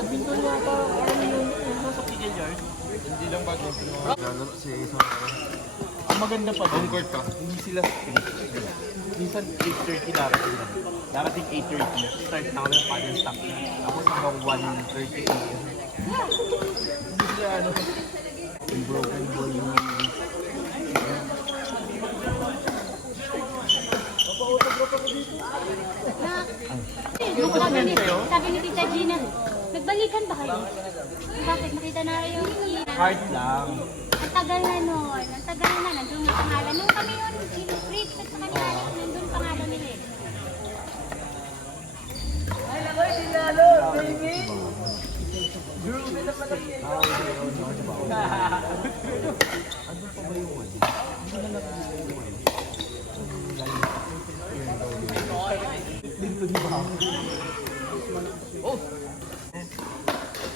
Badminton yata. Ano yung nasa pickle yard? Hindi lang badminton. Lalo sa isang Ang maganda pa home doon. court ka. Hindi sila strict. Minsan 8:30 darating na. Darating 8:30. Start na kami ng paddle stop. Tapos hanggang 1:30 a.m. Hindi sila ano. Yung broken ball yung... Sabi ni Tita Gina, nagbalikan ba kayo? Bakit? Nakita na yung Hard lang. Ang tagal na nun. Ang tagal na. Nandun yung pangalan. Nung kami yun, siniprit sa kanila, nandun pangalan nila eh. Oh!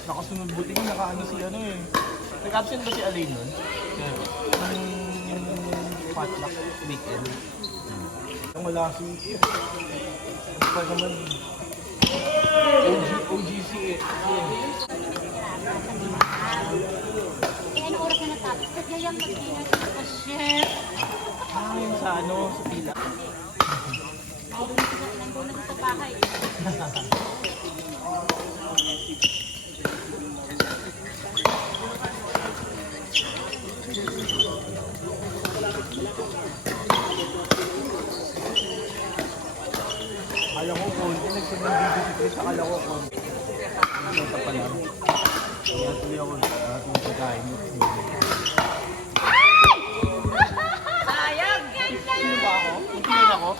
Nakasunod buti ko, nakaano si ano eh. Nag-absent ba si Alain nun? Yeah. Yung potluck weekend. Ang wala si... Ano pa naman? OGC eh. Eh, ano oras na natapos? Kasi yung mag-dinner sa chef. Yung sa ano, sa pila. Nandun na sa bahay. Akala ko konti, nagsunod video si Chris, akala ko konti. Ito pa lang. Kaya tuloy ako, tuloy sa kain. Sayang! Sino ba ako? Sino ako?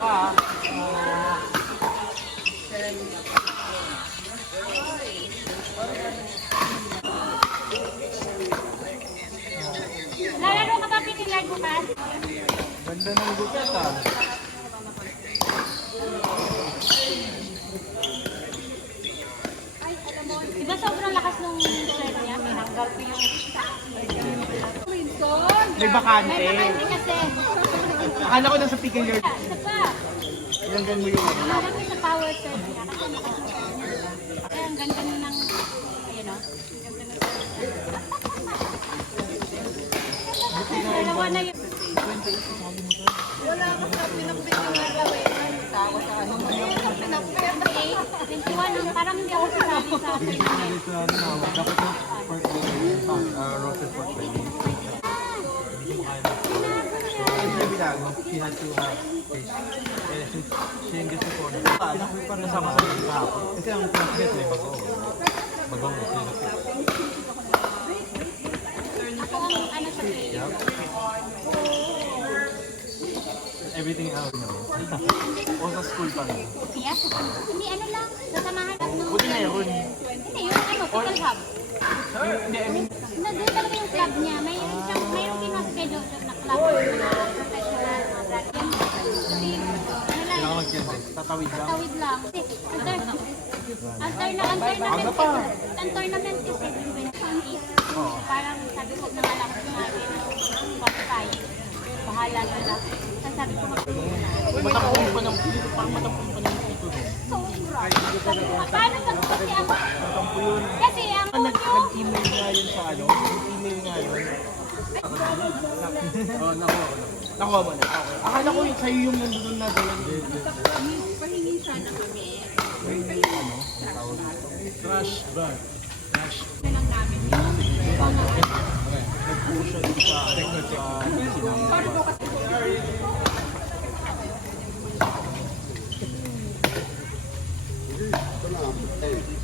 Ah. Lalaro ka ba pinilad bukas? Ganda ng gupit ah. Ay, alam mo, di ba sobrang lakas nung shirt niya? Pinanggal ko yung... May bakante. May bakante kasi. Akala ko nasa pick and yard. Isa pa. Ilanggan mo yung ano. Alam ko sa power surf niya kasi ay, ang ganda nun ng... Ayun o. Ang ganda nun. Dalawa na yun. Wala ka sa pinagpinang na gawin. Tawa sa ano mo yung pinagpinang. 21, parang hindi ako sinabi sa akin. Ito na dapat na pork roasted pork belly. Hindi binago. She had to have fish. Eh, since she didn't get the corn. Parang nasama sa mga kahapon. Kasi ang translate may bago. Bagong mo. Ako ang ano sa play. Everything else, no? O sa school pa rin. Yes. Hindi, ano lang. Sasamahan lang nung... Buti meron. Hindi, yung ano, pickle hub. Hindi, I mean, Nandun talaga yung club niya. Mayroong kinaschedule na club na professional. Kasi, ano lang, Kailangan mag-gender. tatawid lang. tawid lang. Kasi, ang tournament kasi, parang sabi ko na lang sumali ng qualify. Bahala na lang. Tapos sabi ko Matampong pa ng pito. Parang matampong pa ng pito. sobra. Sabi ko, paano pag kasi ang... Matampo yun. Kasi ang unyo... Nag-email nga yun sa ano. Nag-email nga yun. Oh, nako. Nakuha mo na. Okay. Akala ko yung sa'yo yung nandun na dala. Pahingi sana kami. Trash bag. Trash. Lang namin. Nag-push siya dun sa Hey.